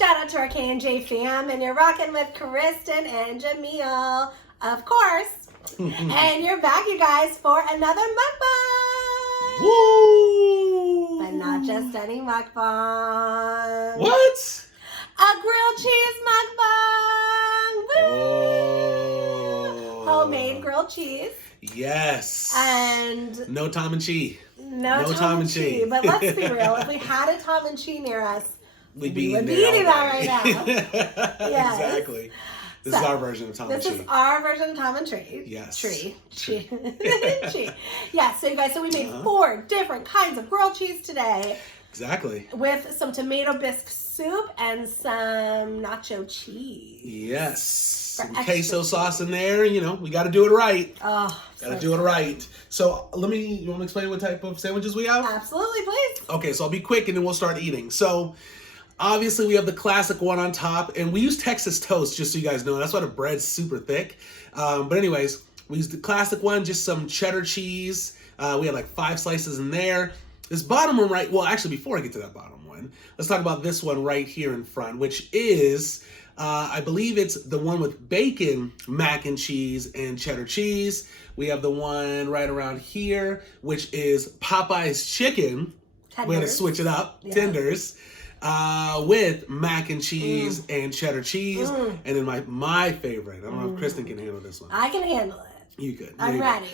Shout out to our K&J fam, and you're rocking with Kristin and Jamil, of course. And you're back, you guys, for another mukbang. Woo! But not just any mukbang. What? A grilled cheese mukbang. Woo! Oh. Homemade grilled cheese. Yes. And no Tom and Chi. No Tom and Chi. But let's be real. If we had a Tom and Chi near us, we'd be eating that right now. Yes. Exactly. This is our version of Tom and Chi. This is our version of Tom and Tree. Yes. Tree. Yeah, so you guys, we made 4 different kinds of grilled cheese today. Exactly. With some tomato bisque soup and some nacho cheese. Yes. Some queso sauce in there. You know, we got to do it right. Oh, got to do it right. So you want to explain what type of sandwiches we have? Absolutely, please. Okay, so I'll be quick and then we'll start eating. So obviously we have the classic one on top, and we use Texas toast, just so you guys know. That's why the bread's super thick. But anyways, we use the classic one, just some cheddar cheese. We had like 5 slices in there. This bottom one right, well, actually, before I get to that bottom one, let's talk about this one right here in front, which is, I believe it's the one with bacon, mac and cheese, and cheddar cheese. We have the one right around here, which is Popeye's chicken. Tenders. We're going to switch it up. Yeah. Tenders. With mac and cheese and cheddar cheese. And then my favorite, I don't know if Kristin can handle this one. I can handle it. You could. I'm ready.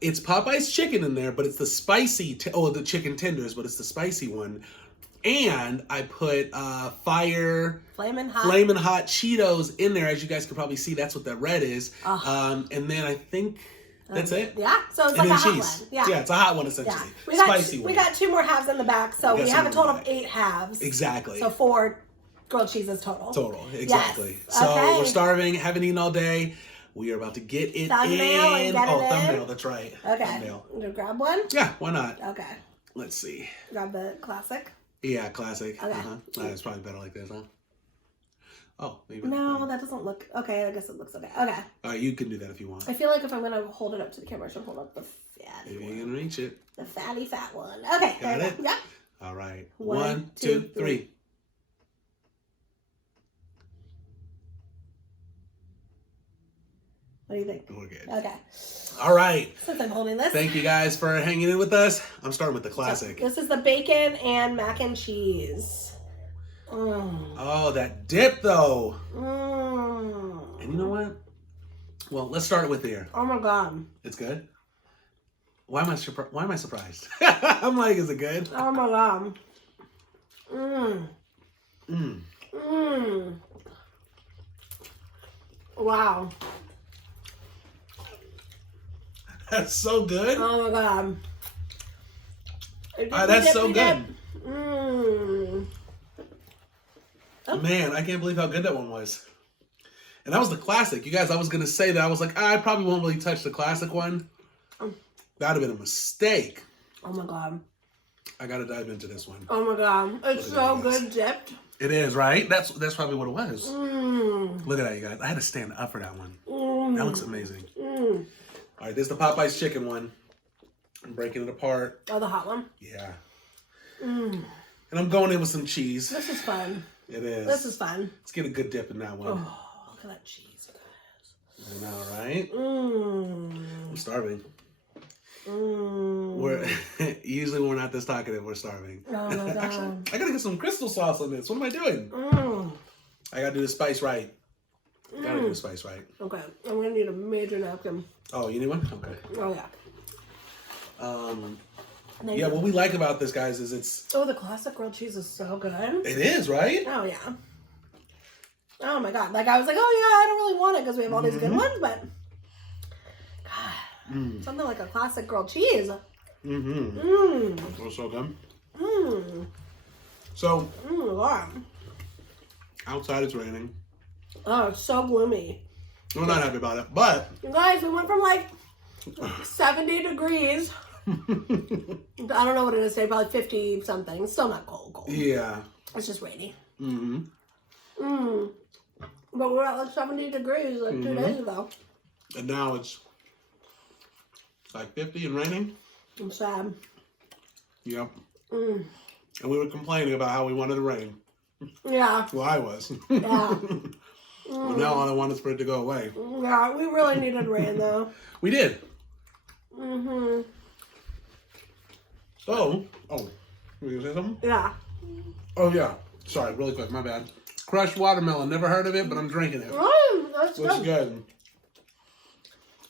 It's Popeye's chicken in there, but it's the spicy, the chicken tenders, but it's the spicy one. And I put Flamin' hot Cheetos in there. As you guys can probably see, that's what that red is. And then I think that's it. Yeah, so it's like a hot one. Yeah, it's a hot one essentially. Yeah. Spicy one. We got 2 more halves in the back, so we have a total of 8 halves. Exactly. So 4 grilled cheeses total. Total, exactly. Yes. So okay. We're starving, haven't eaten all day. We are about to get it thumbnail in. Thumbnail, that's right. Okay. Thumbnail. You gonna grab one? Yeah, why not? Okay. Let's see. Grab the classic? Yeah, classic. Okay. It's probably better like this, huh? Oh, maybe. No, that doesn't look... Okay, I guess it looks okay. Okay. All right, you can do that if you want. I feel like if I'm going to hold it up to the camera, I should hold up the fatty one. Maybe you can reach it. The fatty fat one. Okay, got it? Yeah. All right. 1, 2, 3. What do you think? We're good. Okay. All right. Since I'm holding this. Thank you guys for hanging in with us. I'm starting with the classic. So this is the bacon and mac and cheese. Oh, that dip though. And you know what? Well, let's start with here. Oh my god. It's good? Why am I surprised? I'm like, is it good? Oh my god. Wow. That's so good. Oh my god. That's so good. Man, I can't believe how good that one was. And that was the classic. You guys, I was going to say that. I was like, I probably won't really touch the classic one. That would have been a mistake. Oh my god. I got to dive into this one. Oh my god. It's so good dipped. It is, right? That's probably what it was. Look at that, you guys. I had to stand up for that one. That looks amazing. All right, this is the Popeye's chicken one. I'm breaking it apart. Oh, the hot one? Yeah. And I'm going in with some cheese. This is fun. It is. This is fun. Let's get a good dip in that one. Oh, look at that cheese, guys. I know, right? I'm starving. Usually when we're not this talkative, we're starving. Oh my god. Actually, I gotta get some crystal sauce on this. What am I doing? I gotta do the spice right. Gotta do the spice right. Okay, I'm gonna need a major napkin. Oh, you need one? Okay. Oh yeah. Yeah, what we like about this, guys, is it's... Oh, the classic grilled cheese is so good. It is, right? Oh, yeah. Oh, my God. Like, I was like, oh, yeah, I don't really want it because we have all these good ones, but... God, something like a classic grilled cheese. That's so good. So, wow. Outside it's raining. Oh, it's so gloomy. We're not happy about it, but... You guys, we went from, like, 70 degrees... I don't know what it is today, probably 50 something. It's still not cold. Yeah. It's just rainy. But we're at like 70 degrees like 2 days ago. And now it's like 50 and raining. I'm sad. Yep. And we were complaining about how we wanted to rain. Yeah. Well, I was. Yeah. Well, now all I want is for it to go away. Yeah, we really needed rain though. We did. Mm-hmm. So, were you gonna say something? Yeah. Oh yeah. Sorry, really quick, my bad. Crushed watermelon. Never heard of it, but I'm drinking it. That's Looks good. good.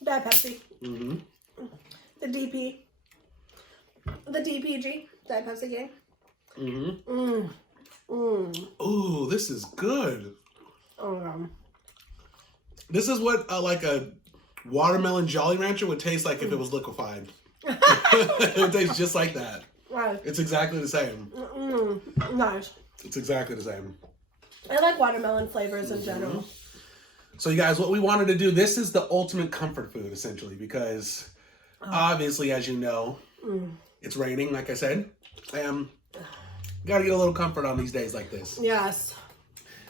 Diet Pepsi. Mm-hmm. The DP. The DPG. Diet Pepsi gang. Mm-hmm. Mm. Ooh, this is good. Oh, This is what like a watermelon Jolly Rancher would taste like if it was liquefied. It would taste just like that. right. It's exactly the same. Nice. It's exactly the same. I like watermelon flavors in general. So you guys, what we wanted to do, this is the ultimate comfort food essentially because obviously, as you know, it's raining, like I said. Gotta get a little comfort on these days like this. Yes.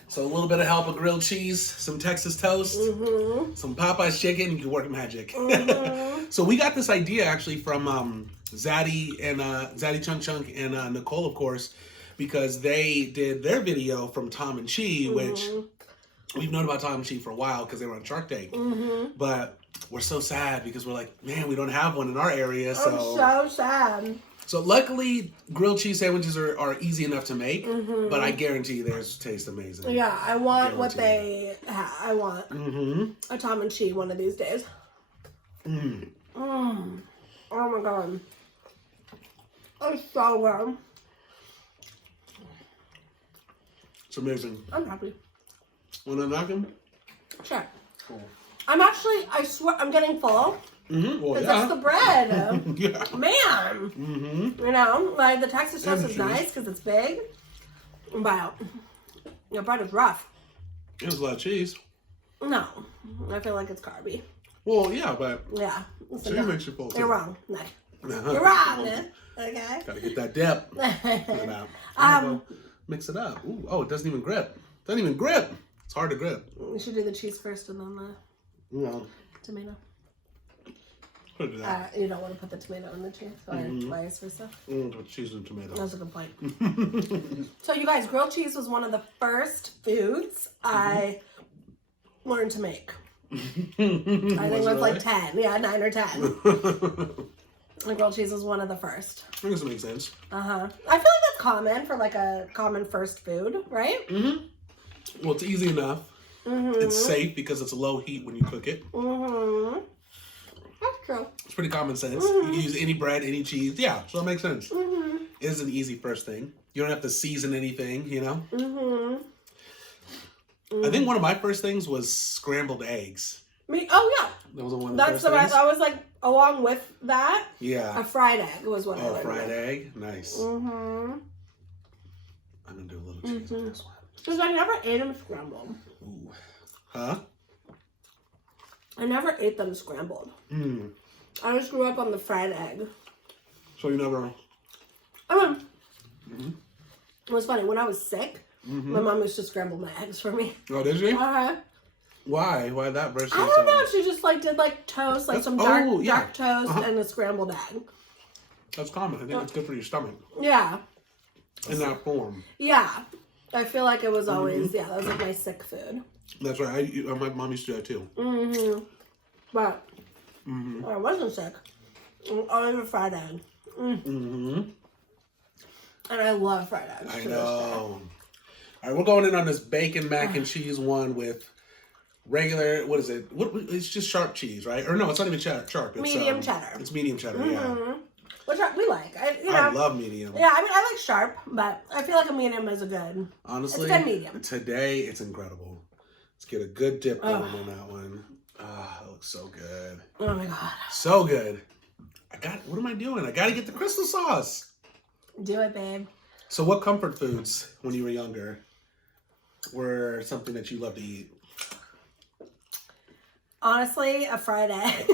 So a little bit of help of grilled cheese, some Texas toast, some Popeyes chicken, you can work magic. So we got this idea actually from Zaddy and Zaddy Chunk Chunk and Nicole, of course, because they did their video from Tom and Chi, which we've known about Tom and Chi for a while because they were on Shark Tank. But we're so sad because we're like, man, we don't have one in our area. I'm so sad. So luckily, grilled cheese sandwiches are easy enough to make, but I guarantee you theirs taste amazing. Yeah, I want what they have. I want a Tom and Chi one of these days. Oh my god. It's so good. It's amazing. I'm happy. Want to knock him? Sure. Cool. I'm actually, I swear, I'm getting full. Well, It's yeah. just the bread. Yeah. Man. You know, like the Texas toast is nice because it's big. But your bread is rough. There's a lot of cheese. No. I feel like it's carby. Well, yeah, but Yeah. cheese makes you full too. You're wrong. No. You're wrong. Okay. Gotta get that dip. Get it out. Mix it up. Ooh, oh, it doesn't even grip. Doesn't even grip. It's hard to grip. You should do the cheese first and then the Well, tomato. put it down. You don't want to put the tomato in the cheese, or vice versa. Put cheese and tomato. That's a good point. So you guys, grilled cheese was one of the first foods I learned to make. I think it was like 10. Yeah, 9 or 10. And grilled cheese was one of the first. I guess it makes sense. I feel like that's common for like a common first food, right? Well, it's easy enough. It's safe because it's low heat when you cook it. That's true. It's pretty common sense. You can use any bread, any cheese. Yeah, so it makes sense. It is an easy first thing. You don't have to season anything, you know? I think one of my first things was scrambled eggs. Oh, yeah. That was one of the That's first the things. best. I was like, along with that, Yeah. a fried egg was what I learned. Fried egg. Nice. I'm going to do a little cheese on this one. Because I never ate them scrambled. Ooh. Huh? I never ate them scrambled. I just grew up on the fried egg. So you never... I mean, it was funny. When I was sick, my mom used to scramble my eggs for me. Oh, did she? Uh-huh. Why? Why that versus... I don't know. She just like did like toast, like some dark toast and a scrambled egg. That's common. I think it's good for your stomach. Yeah. In that form. Yeah. I feel like it was always, that was like my sick food. That's right. My mom used to do that too. But when I wasn't sick, always a fried egg. And I love fried eggs. I know. All right, we're going in on this bacon mac and cheese one with regular, what is it? It's just sharp cheese, right? Or no, it's not even sharp. It's Medium cheddar. It's medium cheddar, yeah. Which we like. I love medium. Yeah, I mean, I like sharp, but I feel like a medium is a good. Honestly, it's a good medium. Today, it's incredible. Let's get a good dip going on that one. That looks so good. Oh my god. So good. What am I doing? I got to get the crystal sauce. Do it, babe. So what comfort foods when you were younger were something that you loved to eat? Honestly, a fried egg.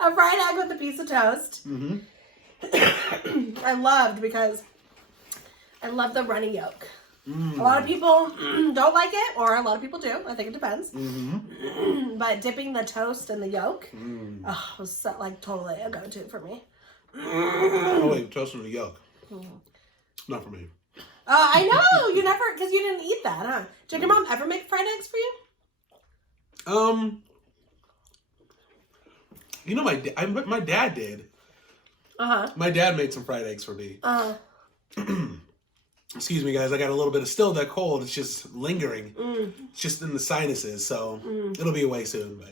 A fried egg with a piece of toast. I loved because I love the runny yolk. A lot of people don't like it, or a lot of people do. I think it depends. But dipping the toast in the yolk was so, like totally a go-to for me. Oh wait, toast in the yolk. Not for me. I know you never, because you didn't eat that, huh? Did your mom ever make fried eggs for you? You know, my dad did. My dad made some fried eggs for me. Excuse me, guys. I got a little bit of still that cold. It's just lingering. It's just in the sinuses, so it'll be away soon.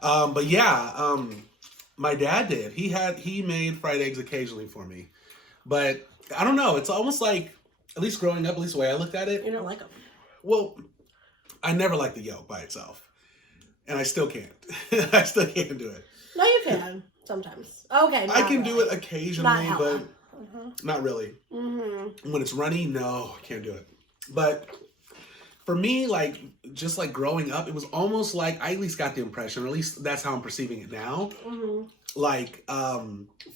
But yeah, my dad did. He made fried eggs occasionally for me, but I don't know. It's almost like, at least growing up, at least the way I looked at it. You don't like them. Well, I never liked the yolk by itself, and I still can't. I still can't do it. No, you can sometimes. Okay, I can really. do it occasionally, but not really. Mm-hmm. When it's runny, no, I can't do it. But for me, like, just like growing up, it was almost like, I at least got the impression, or at least that's how I'm perceiving it now. Like,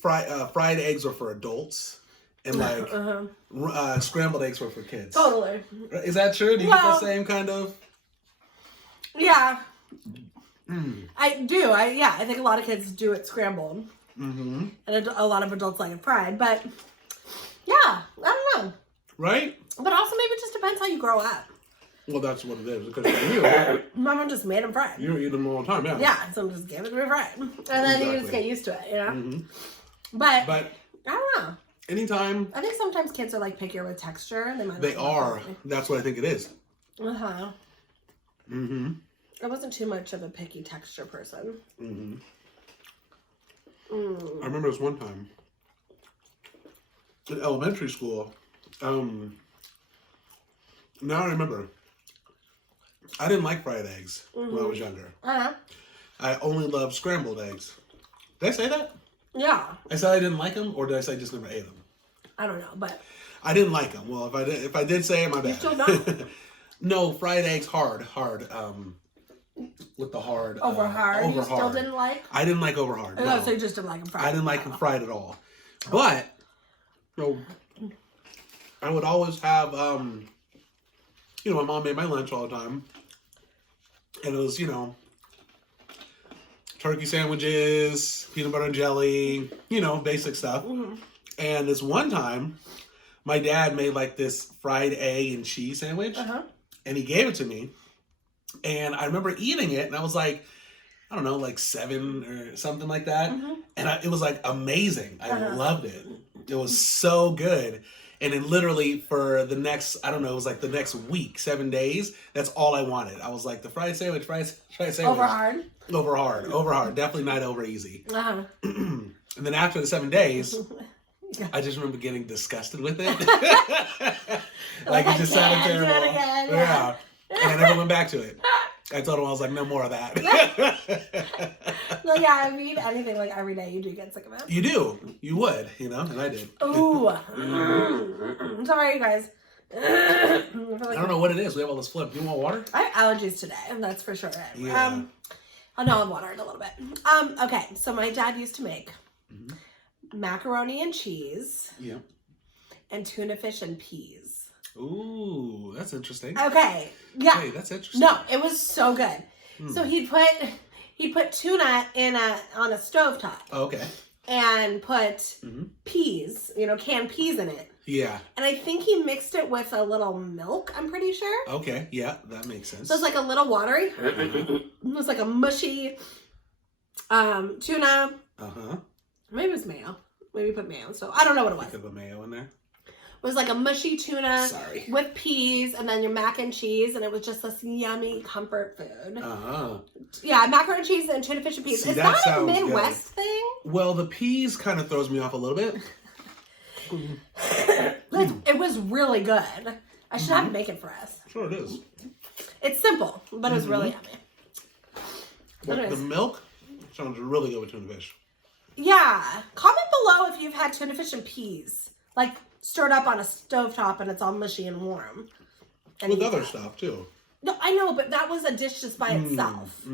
fried eggs are for adults, and like scrambled eggs were for kids. Totally. Is that true? Do you get the same kind of? Yeah. I do. I think a lot of kids do it scrambled. And a lot of adults like it fried. But yeah, I don't know. Right? But also maybe it just depends how you grow up. Well, that's what it is. Because you, my mom just made them fried. You eat them all the time, yeah. Yeah, so just gave it to me fried. And then you just get used to it, you know? But I don't know. Anytime. I think sometimes kids are like pickier with texture. They are. That's what I think it is. I wasn't too much of a picky texture person. I remember this one time in elementary school. Now I remember. I didn't like fried eggs when I was younger. I only loved scrambled eggs. Did I say that? Yeah. I said I didn't like them, or did I say I just never ate them? I don't know, but I didn't like them. Well, if I did say it, my bad. You still don't? No, fried eggs hard. With the hard. Over hard. Over you hard. still didn't like? I didn't like over hard. No, so you just didn't like them fried. I didn't like them fried at all. But, I would always have, my mom made my lunch all the time. And it was, turkey sandwiches, peanut butter and jelly, basic stuff. And this one time, my dad made like this fried egg and cheese sandwich. And he gave it to me. And I remember eating it, and I was like, I don't know, like 7 or something like that. And it was like amazing. I loved it. It was so good. And then literally for the next, I don't know, it was like the next week, 7 days, that's all I wanted. I was like, the fried sandwich. Over hard? Over hard. Definitely not over easy. And then after the 7 days, I just remember getting disgusted with it. Like it just sounded terrible. Yeah. And I never went back to it. I told him, I was like, no more of that. Well, yeah, if you eat anything like every day, you do get sick of it. You do. You would, and I did. Ooh. I'm sorry, you guys. I don't know what it is. We have all this flip. Do you want water? I have allergies today, and that's for sure. Yeah. I know I've watered a little bit. Okay, so my dad used to make macaroni and cheese. Yeah. And tuna fish and peas. Ooh, that's interesting. Okay, yeah. Hey, that's interesting. No, it was so good. So he'd put tuna on a stovetop. Oh, okay. And put peas, canned peas in it. Yeah. And I think he mixed it with a little milk, I'm pretty sure. Okay, yeah, that makes sense. So it's like a little watery. It was like a mushy tuna. Maybe it was mayo. Maybe put mayo. So I don't know what it was. You could put mayo in there. It was like a mushy tuna with peas and then your mac and cheese, and it was just this yummy comfort food. Yeah, macaroni and cheese and tuna fish and peas. See, is that a Midwest thing? Well, the peas kind of throws me off a little bit. It was really good. I should have to make it for us. Sure it is. It's simple, but it was really yummy. Well, the milk sounds really good with tuna fish. Yeah. Comment below if you've had tuna fish and peas. Like, stirred up on a stovetop and it's all mushy and warm. And with other stuff, too. No, I know, but that was a dish just by itself.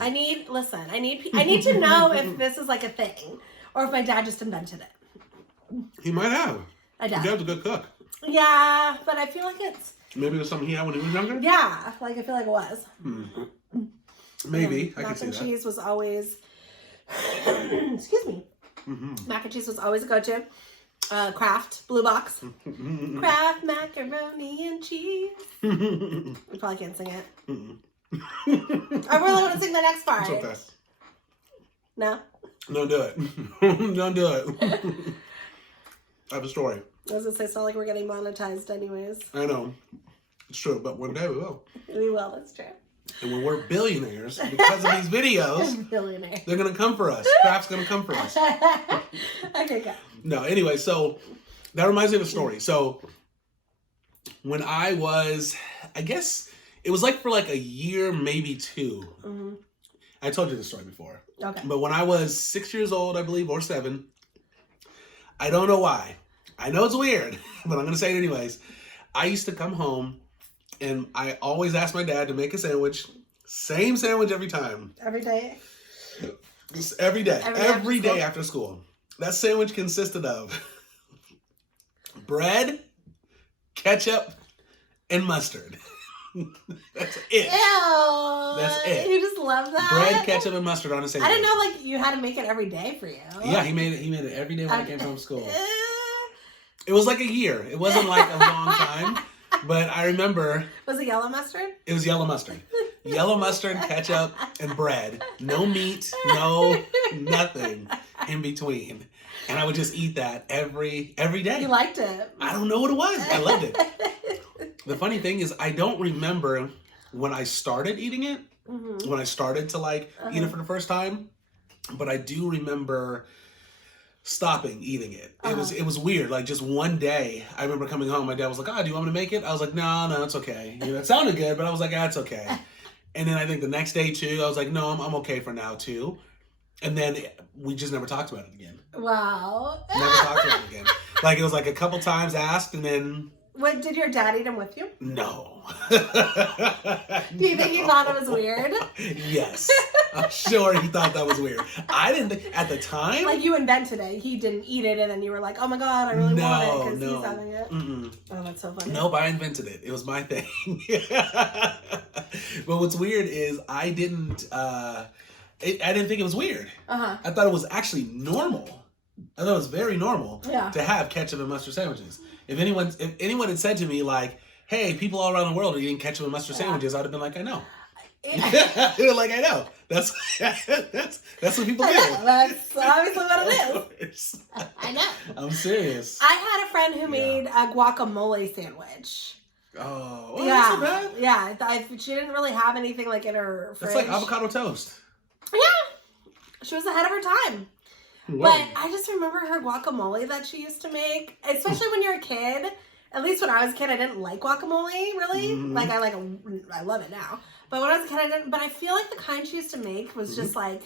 I need to know if this is like a thing. Or if my dad just invented it. He might have. I doubt. Your dad's a good cook. Yeah, but I feel like it's... Maybe it was something he had when he was younger? Yeah, like I feel like it was. Maybe. I can see that. Mac and cheese was always... Excuse me. Mac and cheese was always a go-to. Kraft Blue Box. Kraft macaroni and cheese. You probably can't sing it. I really want to sing the next part. It's okay. No? Don't do it. Don't do it. I have a story. I was going to say, it's not like we're getting monetized anyways. I know. It's true, but one day we will. We will, that's true. And when we're billionaires, because of these videos, they're going to come for us. Kraft's going to come for us. Okay, go. No, anyway, so that reminds me of a story. So when I was, I guess it was like for like a year, maybe two. Mm-hmm. I told you this story before. Okay. But when I was 6 years old, I believe, or 7, I don't know why. I know it's weird, but I'm going to say it anyways. I used to come home and I always asked my dad to make a sandwich. Same sandwich every time. Every day? Every day. Every day after school. That sandwich consisted of bread, ketchup, and mustard. That's it. Ew. That's it. You just love that? Bread, ketchup, and mustard on a sandwich. I didn't know like you had to make it every day for you. Yeah, he made it every day when I came from school. It was like a year. It wasn't like a long time. But I remember... Was it yellow mustard? It was yellow mustard. Yellow mustard, ketchup, and bread. No meat, no nothing in between. And I would just eat that every day. You liked it. I don't know what it was. I loved it. The funny thing is I don't remember when I started eating it. Mm-hmm. When I started to like eat it for the first time. But I do remember... stopping eating it. It was weird. Like just one day, I remember coming home. My dad was like, "Oh, do you want me to make it?" I was like, "No, it's okay." You know, it sounded good, but I was like, "Ah, it's okay." And then I think the next day too, I was like, "No, I'm okay for now too." And then we just never talked about it again. Wow. Never talked about it again. Like it was like a couple times asked, and then. What, did your dad eat them with you? No. Do you think he thought it was weird? Yes. I'm sure he thought that was weird. I didn't think, at the time. Like you invented it. He didn't eat it and then you were like, oh my God, I really want it because he's having it. Mm-mm. Oh, that's so funny. Nope, I invented it. It was my thing. But what's weird is I didn't think it was weird. Uh-huh. I thought it was actually normal. I thought it was very normal to have ketchup and mustard sandwiches. If anyone had said to me like, "Hey, people all around the world are eating ketchup and mustard sandwiches," I'd have been like, "I know." Like I know. That's what people do. That's obviously what it is. I know. I'm serious. I had a friend who made a guacamole sandwich. Oh, well, that's not bad. Yeah, she didn't really have anything like in her fridge. That's like avocado toast. Yeah, she was ahead of her time. Whoa. But I just remember her guacamole that she used to make, especially when you're a kid. At least when I was a kid, I didn't like guacamole, really. Mm-hmm. Like, I love it now. But when I was a kid, I didn't. But I feel like the kind she used to make was just like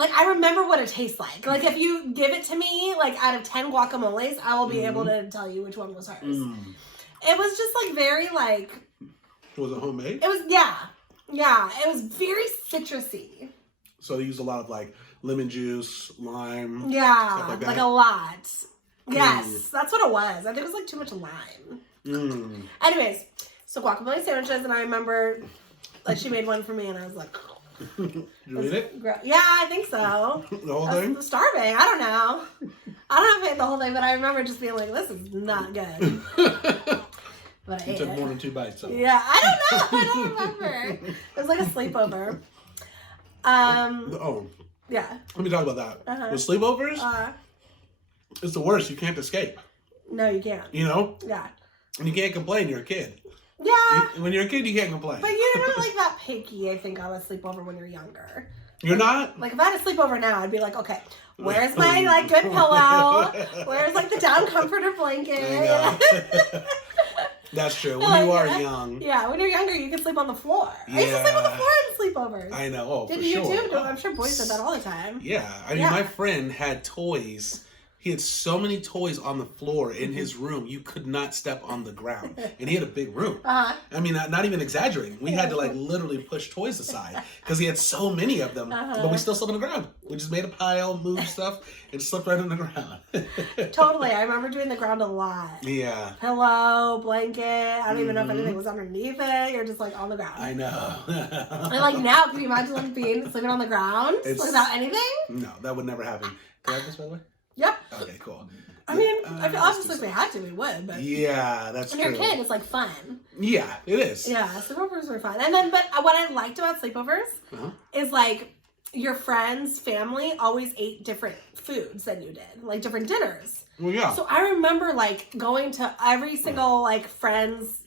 I remember what it tastes like. Like, if you give it to me, like, out of 10 guacamoles, I will be able to tell you which one was hers. Mm. It was just, like, very, like... Was it homemade? It was, yeah. Yeah, it was very citrusy. So they used a lot of, like, lemon juice, lime, stuff like that? Like a lot. Yes, that's what it was. I think it was, like, too much lime. Mm. Anyways, so guacamole sandwiches, and I remember, like, she made one for me, and I was like... You eat it? Yeah, I think so. The whole thing? I was starving. I don't know. I don't know if I ate the whole thing, but I remember just being like, this is not good. But I ate took it. More than 2 bites. So. Yeah, I don't know. I don't remember. It was like a sleepover. Yeah. Let me talk about that. Uh-huh. With sleepovers, it's the worst. You can't escape. No, you can't. You know? Yeah. And you can't complain. You're a kid. Yeah. When you're a kid, you can't complain. But you're not like that picky, I think, on a sleepover when you're younger. You're not? Like, if I had a sleepover now, I'd be like, okay, where's my, like, good pillow? Where's, like, the down comforter blanket? That's true. When you are young. Yeah, when you're younger, you can sleep on the floor. Yeah. I used to sleep on the floor in sleepovers. I know. Oh, Did you too? I'm sure boys did that all the time. Yeah. I mean, my friend had toys. He had so many toys on the floor in his room, you could not step on the ground. And he had a big room. Uh-huh. I mean, not even exaggerating. We had to, like, literally push toys aside because he had so many of them. Uh-huh. But we still slept on the ground. We just made a pile, moved stuff, and slept right on the ground. Totally. I remember doing the ground a lot. Yeah. Pillow, blanket. I don't even know if anything was underneath it. You're just, like, on the ground. I know. And, like, now, can you imagine, like, sleeping on the ground without anything? No, that would never happen. Can I have this, by the way? Yep. Okay, cool. I mean, I feel obviously if we had to, we would. But yeah, that's true. When you're a kid, it's like fun. Yeah, it is. Yeah, sleepovers were fun. And then, but what I liked about sleepovers is like your friends' family always ate different foods than you did, like different dinners. Well, yeah. So I remember like going to every single like friend's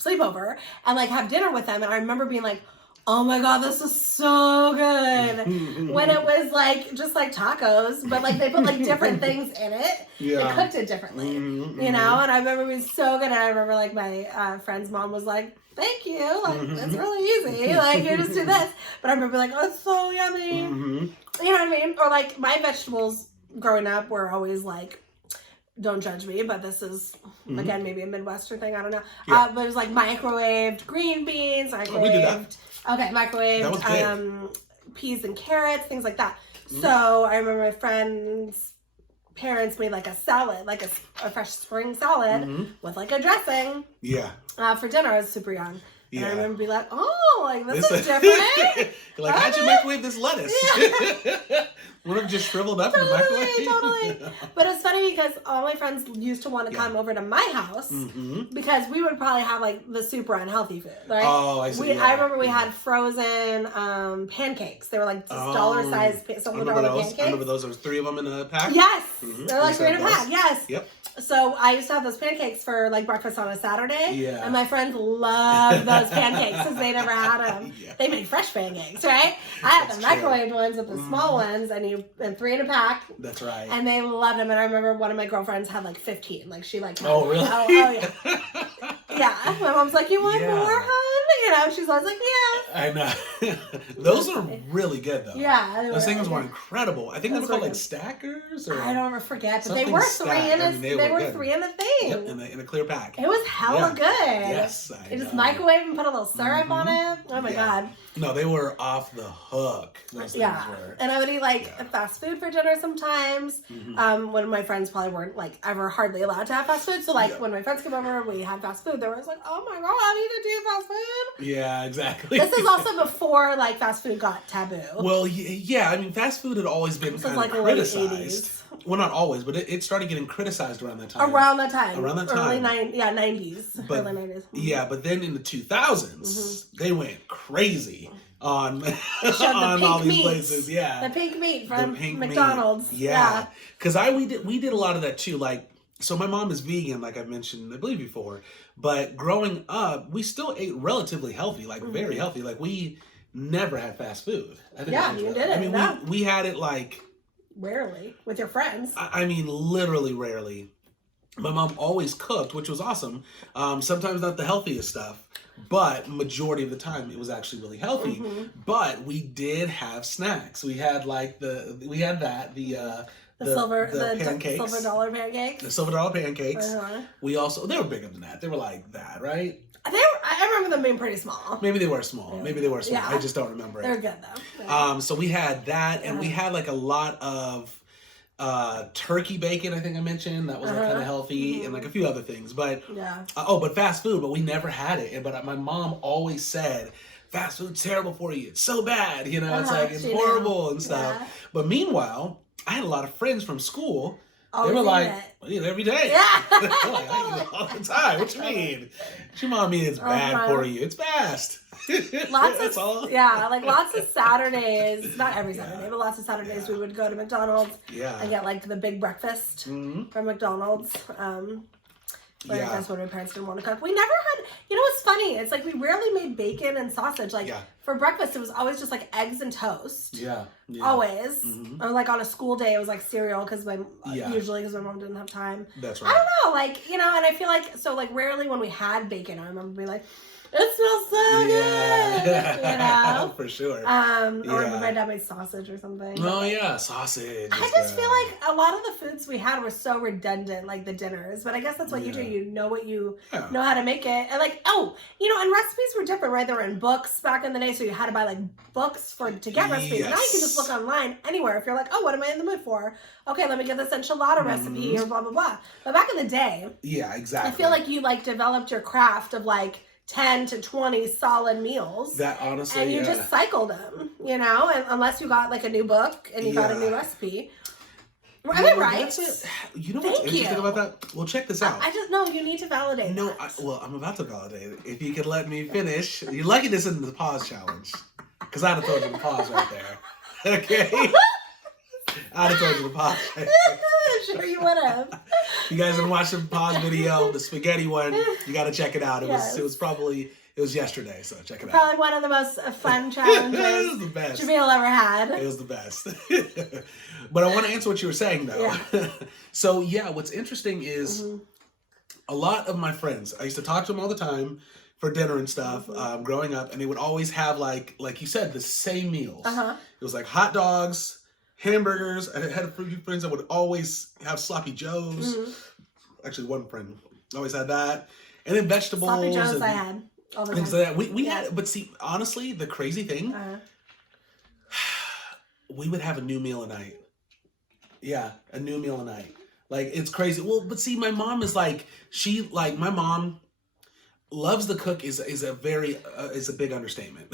sleepover and like have dinner with them, and I remember being like, oh my god, this is so good. When it was like just like tacos, but like they put like different things in it. Yeah. They cooked it differently, you know. And I remember it was so good. And I remember like my friend's mom was like, "Thank you, like it's really easy. Like you just do this." But I remember like, "Oh, it's so yummy." You know what I mean? Or like my vegetables growing up were always like, don't judge me, but this is again maybe a Midwestern thing. I don't know. Yeah. But it was like microwaved green beans, microwaved. Oh, we did that. Okay, microwaved peas and carrots, things like that. So I remember my friend's parents made like a salad, like a fresh spring salad with like a dressing. Yeah. For dinner. I was super young. Yeah. And I remember being like, oh, like this is different. Like, how'd you microwave this lettuce? Yeah. Would have just shriveled up in the microwave. Totally. But it's funny because all my friends used to want to come over to my house because we would probably have like the super unhealthy food, right? Oh, I see. I remember we had frozen pancakes. They were like dollar-sized $7 pancakes. I remember those. There was 3 of them in a pack. Yes. They're like 3 in a pack. Yes. Yep. So I used to have those pancakes for like breakfast on a Saturday. Yeah. And my friends loved those pancakes because they never had them. Yeah. They made fresh pancakes, right? I had the microwave ones with the small ones and 3 in a pack. That's right. And they loved them. And I remember one of my girlfriends had like 15. Like she like. Oh, really? Oh yeah. Yeah. My mom's like, you want more, hon? You know, she's always like, yeah. I know. Those are really good though. Yeah. Those things were incredible. I think they were called like stackers or. I don't forget, but they were 3 in a. They were 3 in a thing. Yep, in a clear pack. It was hella good. Yes, You just microwave and put a little syrup on it. Oh my god. No, they were off the hook. Those things were. And I would eat like fast food for dinner sometimes. When my friends probably weren't like ever hardly allowed to have fast food. So like when my friends came over, we had fast food. They were like, oh my god, I need to do fast food. Yeah, exactly. This is also before like fast food got taboo. Well, yeah, I mean, fast food had always been kind of criticized. Well, not always, but it started getting criticized around that time. Around that time. Early 90s. But, early 90s. Yeah, but then in the 2000s, they went crazy on all these places. Yeah. The pink meat from McDonald's. Yeah. Because we did a lot of that too. Like, so my mom is vegan, like I've mentioned, I believe before. But growing up, we still ate relatively healthy, like very healthy. Like we never had fast food. You did it. I mean, we had it like rarely with your friends. I mean, literally rarely. My mom always cooked, which was awesome. Sometimes not the healthiest stuff, but majority of the time it was actually really healthy. But we did have snacks. We had like the silver pancakes. Silver dollar pancakes. The silver dollar pancakes. We also, they were bigger than that. They were like that, right? I remember them being pretty small. Maybe they were small. Yeah. I just don't remember it. They're good though. So we had that, and we had like a lot of turkey bacon. I think I mentioned that was like kind of healthy, and like a few other things. But but fast food. But we never had it. But my mom always said, "Fast food's terrible for you. It's so bad. You know, it's like it's horrible and stuff." Yeah. But meanwhile, I had a lot of friends from school. They were like, I eat it every day. Yeah. Like, I eat it all the time. What you mean? What you mom mean it's bad for you? It's fast. Lots of Saturdays, not every Saturday, but lots of Saturdays we would go to McDonald's and get like the big breakfast from McDonald's. That's when my parents didn't want to cook. We never had, you know what's funny? It's like we rarely made bacon and sausage. Like for breakfast, it was always just like eggs and toast. Yeah. Always. Or like on a school day, it was like cereal usually because my mom didn't have time. That's right. I don't know, like, you know, and I feel like, so like rarely when we had bacon, I remember being like, it smells so good, you know? For sure. Or my dad made sausage or something. Oh yeah, sausage. I just feel like a lot of the foods we had were so redundant, like the dinners. But I guess that's what you do. You know what you know how to make it, and like and recipes were different, right? They were in books back in the day, so you had to buy like books to get recipes. Now you can just look online anywhere if you're like, oh, what am I in the mood for? Okay, let me get this enchilada recipe or blah blah blah. But back in the day, exactly. I feel like you like developed your craft of like 10 to 20 solid meals. That honestly, and you just cycled them, you know, and unless you got like a new book and you got a new recipe. Am I right? That's it. You know what's interesting about that? Well, check this out. I just know you need to validate. No, I'm about to validate it. If you could let me finish. You're lucky this isn't the pause challenge. Because I'd have told you the pause right there. Okay? I'd have told you the pause right there. Sure you would have. You guys didn't watch the pause video, the spaghetti one, you got to check it out. It was yesterday, so check it out. Probably one of the most fun challenges It was the best. Jamil ever had. It was the best. But I want to answer what you were saying, though. Yeah. So, yeah, what's interesting is a lot of my friends, I used to talk to them all the time for dinner and stuff growing up, and they would always have, like you said, the same meals. It was like hot dogs, hamburgers. I had a few friends that would always have sloppy joes. Actually, one friend always had that. And then vegetables. Sloppy joes I had all the time. Things like that. We had, but see, honestly, the crazy thing, we would have a new meal a night. Yeah, a new meal a night. Like, it's crazy. Well, but see, my mom is like, my mom loves to cook is a big understatement.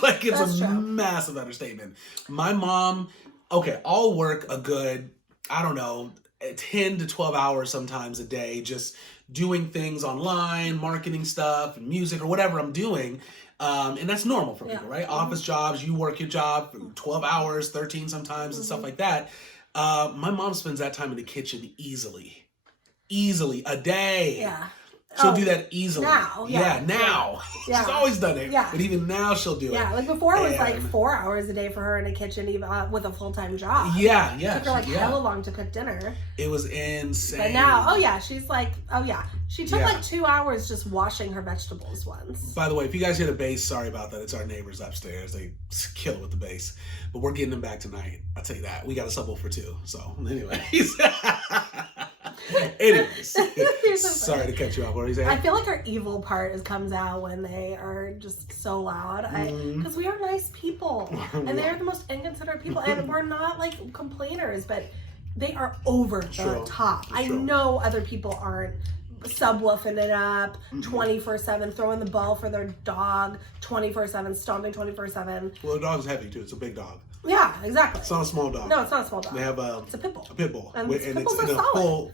Like, it's That's a true. Massive understatement. My mom, okay, I'll work a good, I don't know, 10 to 12 hours sometimes a day, just doing things online, marketing stuff, and music, or whatever I'm doing. And that's normal for people, right? Office jobs, you work your job for 12 hours, 13 sometimes, and stuff like that. My mom spends that time in the kitchen easily a day. Yeah. She'll do that easily. Now. Now. Yeah. She's always done it. Yeah. But even now she'll do it. Yeah, like before it was like 4 hours a day for her in the kitchen, even with a full-time job. Yeah. It took her like hella long to cook dinner. It was insane. But now, she's like, she took like 2 hours just washing her vegetables once. By the way, if you guys hear the bass, sorry about that. It's our neighbors upstairs. They kill it with the bass. But we're getting them back tonight. I'll tell you that. We got a subwoofer for 2. So, anyways. Sorry to cut you off. What are you saying? I feel like our evil part comes out when they are just so loud. Because we are nice people, and they are the most inconsiderate people, and we're not like complainers, but they are over the top. I know other people aren't subwoofing it up 24/7, throwing the ball for their dog 24/7, stomping 24/7. Well, the dog's heavy too. It's a big dog. Yeah, exactly. It's not a small dog. No, it's not a small dog. They have it's a pit bull. A pit bull. And it's in a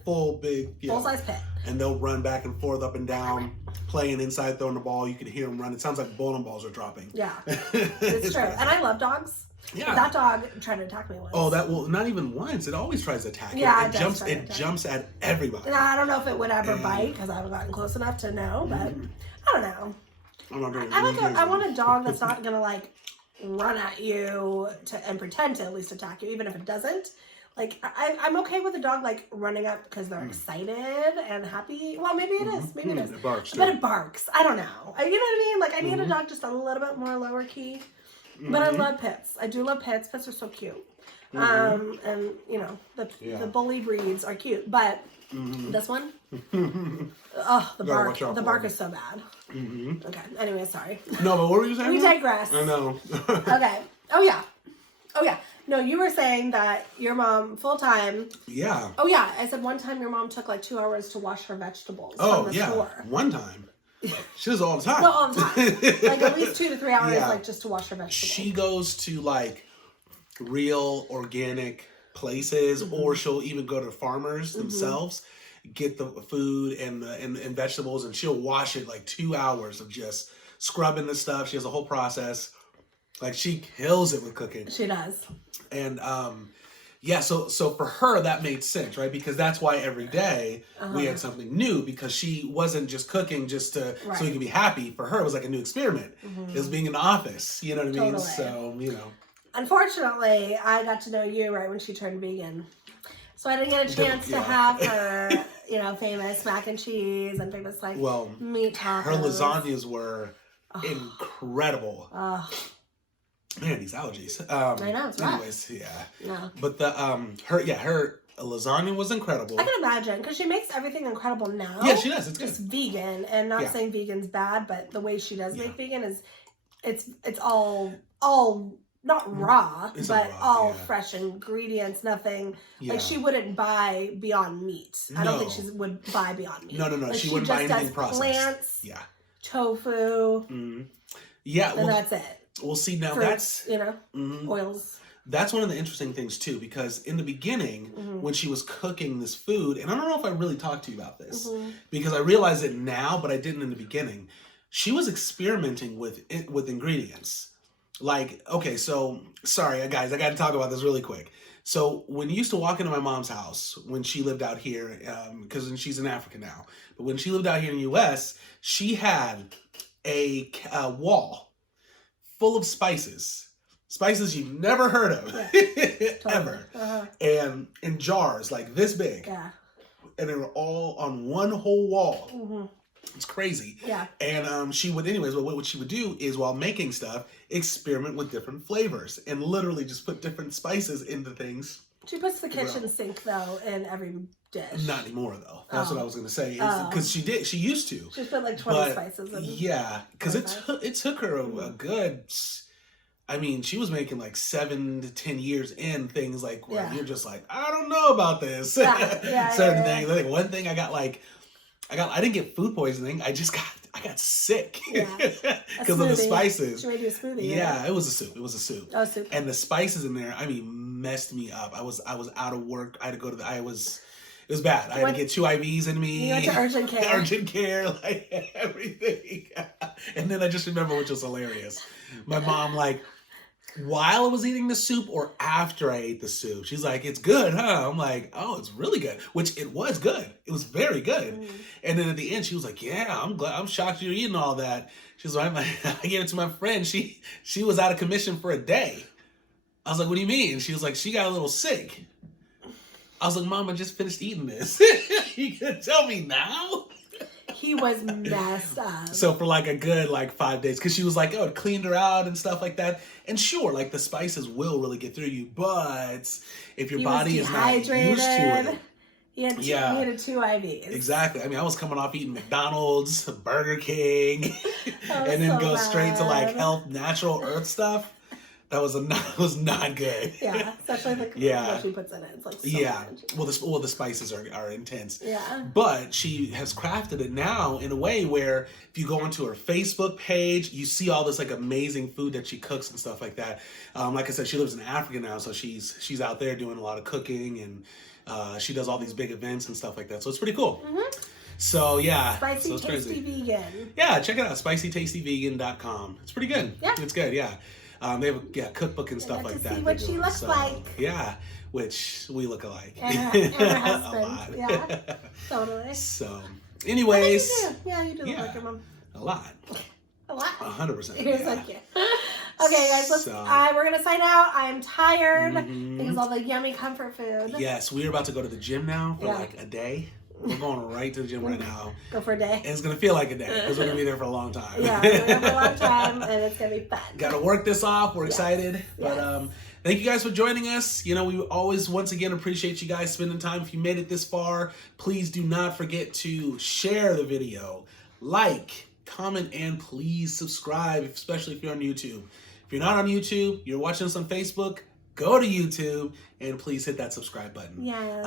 full big, full-size pit. And they'll run back and forth, up and down, playing inside, throwing the ball. You can hear them run. It sounds like bowling balls are dropping. Yeah, it's true. And I love dogs. Yeah. That dog tried to attack me once. Oh, not even once. It always tries to attack you. Yeah, it jumps at everybody. And I don't know if it would ever bite because I haven't gotten close enough to know, but I don't know. I want a dog that's not gonna like run at you and pretend to at least attack you, even if it doesn't. Like, I'm okay with a dog like running up because they're excited and happy. Well, maybe it is. Maybe it is. It barks. But it barks. I don't know. You know what I mean? Like, I need a dog just a little bit more lower key. But I love pits. I do love pits. Pits are so cute. And you know, the bully breeds are cute. But this one, the bark is so bad. Okay. Anyway, sorry. No, but what were you saying? We digress. I know. Okay. Oh yeah. No, you were saying that your mom full time. Yeah. Oh yeah. I said one time your mom took like 2 hours to wash her vegetables. Oh from the store. One time. She does it all the time. No, all the time. Like at least 2 to 3 hours, like just to wash her vegetables. She goes to like real organic places, or she'll even go to farmers themselves, get the food and vegetables, and she'll wash it like 2 hours of just scrubbing the stuff. She has a whole process. Like, she kills it with cooking. She does. And so for her that made sense, right? Because that's why every day we had something new, because she wasn't just cooking just to so we could be happy. For her, it was like a new experiment. It was being in the office, you know what I mean? So, you know. Unfortunately, I got to know you right when she turned vegan. So I didn't get a chance to have her, you know, famous mac and cheese and famous like meat tacos. Her lasagnas were incredible. Man, these allergies. I know, it's rough. Anyways, yeah. But her lasagna was incredible. I can imagine, because she makes everything incredible now. Yeah, she does. It's just vegan, and not saying vegan's bad, but the way she does make vegan is, it's all not raw, but all fresh ingredients. Nothing like she wouldn't buy Beyond Meat. I don't think she would buy Beyond Meat. No. Like, she wouldn't buy anything processed. Plants, tofu. Yeah, and that's it. We'll see now. Fruits, that's oils. that's one of the interesting things too, because in the beginning, when she was cooking this food, and I don't know if I really talked to you about this, because I realize it now, but I didn't in the beginning. She was experimenting with ingredients. Like, okay, so, sorry, guys, I got to talk about this really quick. So, when you used to walk into my mom's house, when she lived out here, because she's in Africa now, but when she lived out here in the U.S., she had a wall full of spices. Spices you've never heard of, ever. And in jars like this big. Yeah. And they were all on one whole wall. It's crazy. Yeah. And she would, anyways, what she would do is while making stuff, experiment with different flavors and literally just put different spices into things. She puts the kitchen sink, though, in every dish. Not anymore, though. That's what I was going to say. Because she used to. She's put like 20 spices in. Yeah. Because it took her a good... I mean, she was making like 7 to 10 years in things like where you're just like, I don't know about this. Certain things. I think one thing I didn't get food poisoning. I got sick because of the spices. She made you a smoothie. Yeah, it was a soup. It was a soup. Oh, soup. And the spices in there, I mean, messed me up. I was out of work. I had to go to it was bad. I had to get 2 IVs in me. You went to urgent care. Urgent care, like everything. And then I just remember, which was hilarious. My mom, like, while I was eating the soup or after I ate the soup, she's like, "It's good, huh?" I'm like, "Oh, it's really good," which it was good. It was very good. And then at the end, she was like, "Yeah, I'm shocked you're eating all that." She's like, "I gave it to my friend. She was out of commission for a day." I was like, "What do you mean?" She was like, "She got a little sick." I was like, "Mom, I just finished eating this." You can tell me now? He was messed up. So for like a good 5 days, because she was like, oh, it cleaned her out and stuff like that. And sure, like the spices will really get through you, but if your body is not used to it. He needed 2 IVs. Exactly. I mean, I was coming off eating McDonald's, Burger King, and then go straight to like health, natural earth stuff. That was not good. Yeah, especially what she puts in it. It's like so Well, the spices are intense. Yeah. But she has crafted it now in a way where if you go onto her Facebook page, you see all this like amazing food that she cooks and stuff like that. Like I said, she lives in Africa now, so she's out there doing a lot of cooking and she does all these big events and stuff like that. So it's pretty cool. So yeah, Spicy it's Tasty crazy. Vegan. Yeah, check it out, spicytastyvegan.com. It's pretty good. Yeah, it's good. Yeah. They have a cookbook and stuff like that. See what she looks like. Yeah, which we look alike. And her husband. A lot. Yeah, totally. So, anyways. You do look like your mom. A lot. A lot. 100%. Thank you. Okay, guys, we're going to sign out. I'm tired because all the yummy comfort food. Yes, we're about to go to the gym now for like a day. We're going right to the gym right now. Go for a day. And it's going to feel like a day because we're going to be there for a long time. Yeah, we're going to be there for a long time and it's going to be fun. Got to work this off. We're excited. But thank you guys for joining us. You know, we always, once again, appreciate you guys spending time. If you made it this far, please do not forget to share the video, like, comment, and please subscribe, especially if you're on YouTube. If you're not on YouTube, you're watching us on Facebook, go to YouTube and please hit that subscribe button. Yes.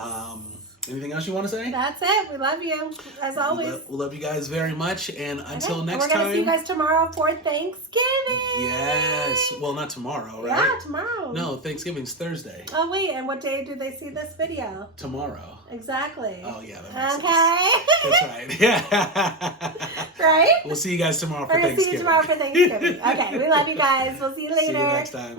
Anything else you want to say? That's it. We love you, as always. We love you guys very much. And until next time. We're going to see you guys tomorrow for Thanksgiving. Yes. Well, not tomorrow, right? Yeah, tomorrow. No, Thanksgiving's Thursday. Oh, wait. And what day do they see this video? Tomorrow. Exactly. Oh, yeah. That makes sense. That's right. Right? We'll see you guys tomorrow for Thanksgiving. We're going to see you tomorrow for Thanksgiving. Okay. We love you guys. We'll see you later. See you next time.